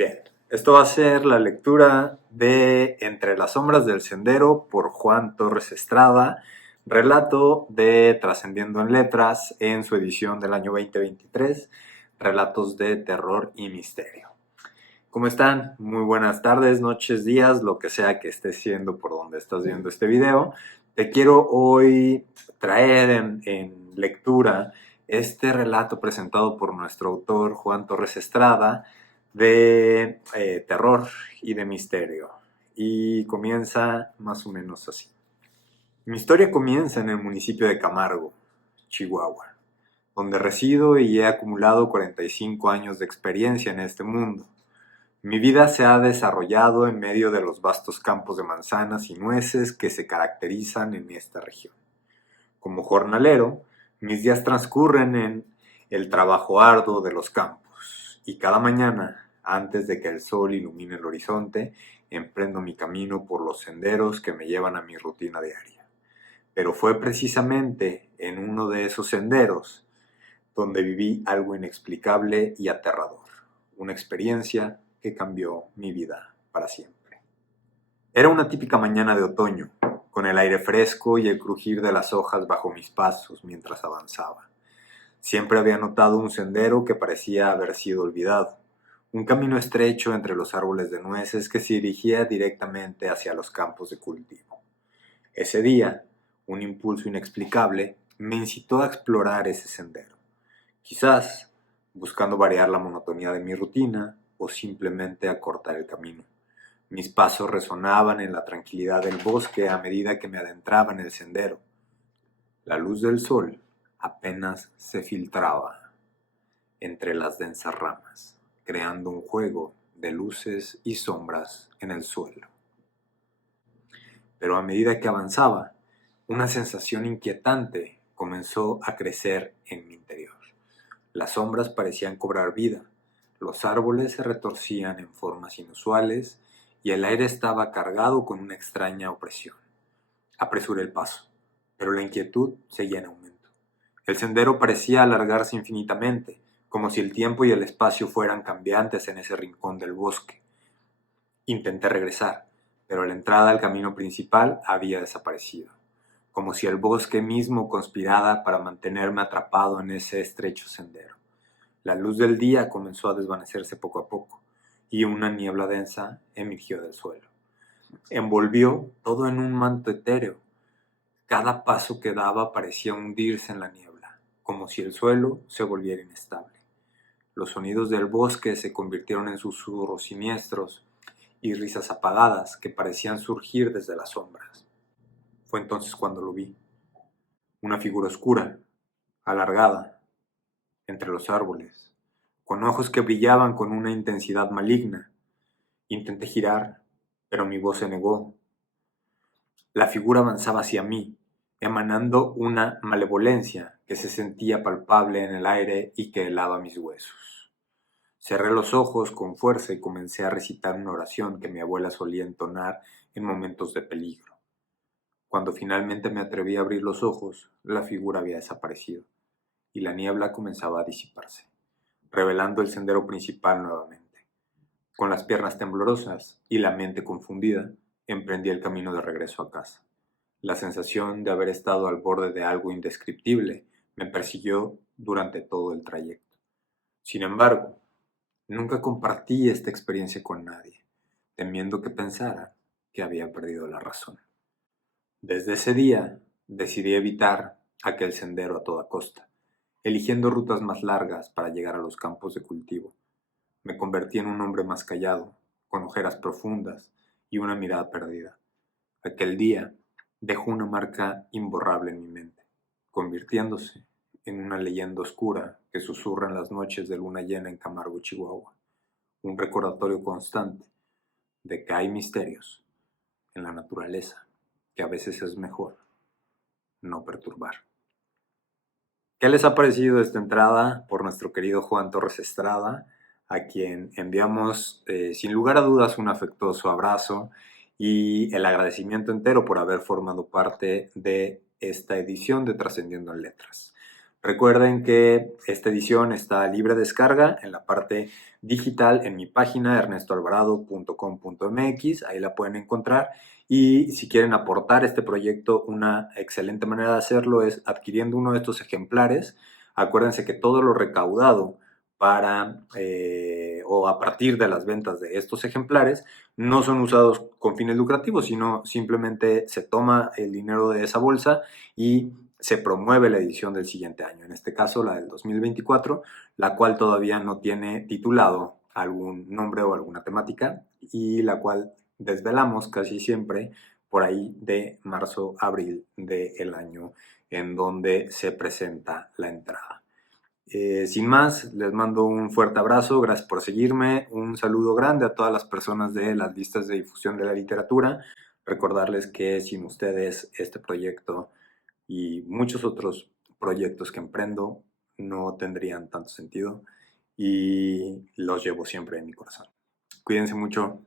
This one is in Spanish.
Bien, esto va a ser la lectura de Entre las sombras del sendero por Juan Torres Estrada, relato de Trascendiendo en Letras en su edición del año 2023, relatos de terror y misterio. ¿Cómo están? Muy buenas tardes, noches, días, lo que sea que estés siendo por donde estás viendo este video. Te quiero hoy traer en lectura este relato presentado por nuestro autor Juan Torres Estrada, de terror y de misterio. Y comienza más o menos así. Mi historia comienza en el municipio de Camargo, Chihuahua, donde resido y he acumulado 45 años de experiencia en este mundo. Mi vida se ha desarrollado en medio de los vastos campos de manzanas y nueces que se caracterizan en esta región. Como jornalero, mis días transcurren en el trabajo arduo de los campos, y cada mañana, antes de que el sol ilumine el horizonte, emprendo mi camino por los senderos que me llevan a mi rutina diaria. Pero fue precisamente en uno de esos senderos donde viví algo inexplicable y aterrador, una experiencia que cambió mi vida para siempre. Era una típica mañana de otoño, con el aire fresco y el crujir de las hojas bajo mis pasos mientras avanzaba. Siempre había notado un sendero que parecía haber sido olvidado, un camino estrecho entre los árboles de nueces que se dirigía directamente hacia los campos de cultivo. Ese día, un impulso inexplicable me incitó a explorar ese sendero. Quizás buscando variar la monotonía de mi rutina o simplemente acortar el camino. Mis pasos resonaban en la tranquilidad del bosque a medida que me adentraba en el sendero. La luz del sol apenas se filtraba entre las densas ramas, creando un juego de luces y sombras en el suelo. Pero a medida que avanzaba, una sensación inquietante comenzó a crecer en mi interior. Las sombras parecían cobrar vida, los árboles se retorcían en formas inusuales y el aire estaba cargado con una extraña opresión. Apresuré el paso, pero la inquietud seguía en aumento. El sendero parecía alargarse infinitamente, como si el tiempo y el espacio fueran cambiantes en ese rincón del bosque. Intenté regresar, pero la entrada al camino principal había desaparecido, como si el bosque mismo conspirara para mantenerme atrapado en ese estrecho sendero. La luz del día comenzó a desvanecerse poco a poco, y una niebla densa emergió del suelo. Envolvió todo en un manto etéreo. Cada paso que daba parecía hundirse en la niebla, como si el suelo se volviera inestable. Los sonidos del bosque se convirtieron en susurros siniestros y risas apagadas que parecían surgir desde las sombras. Fue entonces cuando lo vi. Una figura oscura, alargada, entre los árboles, con ojos que brillaban con una intensidad maligna. Intenté girar, pero mi voz se negó. La figura avanzaba hacia mí, emanando una malevolencia que se sentía palpable en el aire y que helaba mis huesos. Cerré los ojos con fuerza y comencé a recitar una oración que mi abuela solía entonar en momentos de peligro. Cuando finalmente me atreví a abrir los ojos, la figura había desaparecido y la niebla comenzaba a disiparse, revelando el sendero principal nuevamente. Con las piernas temblorosas y la mente confundida, emprendí el camino de regreso a casa. La sensación de haber estado al borde de algo indescriptible me persiguió durante todo el trayecto. Sin embargo, nunca compartí esta experiencia con nadie, temiendo que pensara que había perdido la razón. Desde ese día, decidí evitar aquel sendero a toda costa, eligiendo rutas más largas para llegar a los campos de cultivo. Me convertí en un hombre más callado, con ojeras profundas y una mirada perdida. Aquel día dejó una marca imborrable en mi mente, convirtiéndose en una leyenda oscura que susurra en las noches de luna llena en Camargo, Chihuahua. Un recordatorio constante de que hay misterios en la naturaleza que a veces es mejor no perturbar. ¿Qué les ha parecido esta entrada por nuestro querido Juan Torres Estrada, a quien enviamos sin lugar a dudas un afectuoso abrazo y el agradecimiento entero por haber formado parte de esta edición de Trascendiendo en Letras? Recuerden que esta edición está libre de descarga en la parte digital en mi página ernestoalvarado.com.mx, ahí la pueden encontrar. Y si quieren aportar este proyecto, una excelente manera de hacerlo es adquiriendo uno de estos ejemplares. Acuérdense que todo lo recaudado o a partir de las ventas de estos ejemplares no son usados con fines lucrativos, sino simplemente se toma el dinero de esa bolsa y se promueve la edición del siguiente año, en este caso la del 2024, la cual todavía no tiene titulado algún nombre o alguna temática y la cual desvelamos casi siempre por ahí de marzo, abril del año en donde se presenta la entrada. Sin más, les mando un fuerte abrazo, gracias por seguirme, un saludo grande a todas las personas de las listas de difusión de la literatura, recordarles que sin ustedes este proyecto y muchos otros proyectos que emprendo no tendrían tanto sentido y los llevo siempre en mi corazón. Cuídense mucho.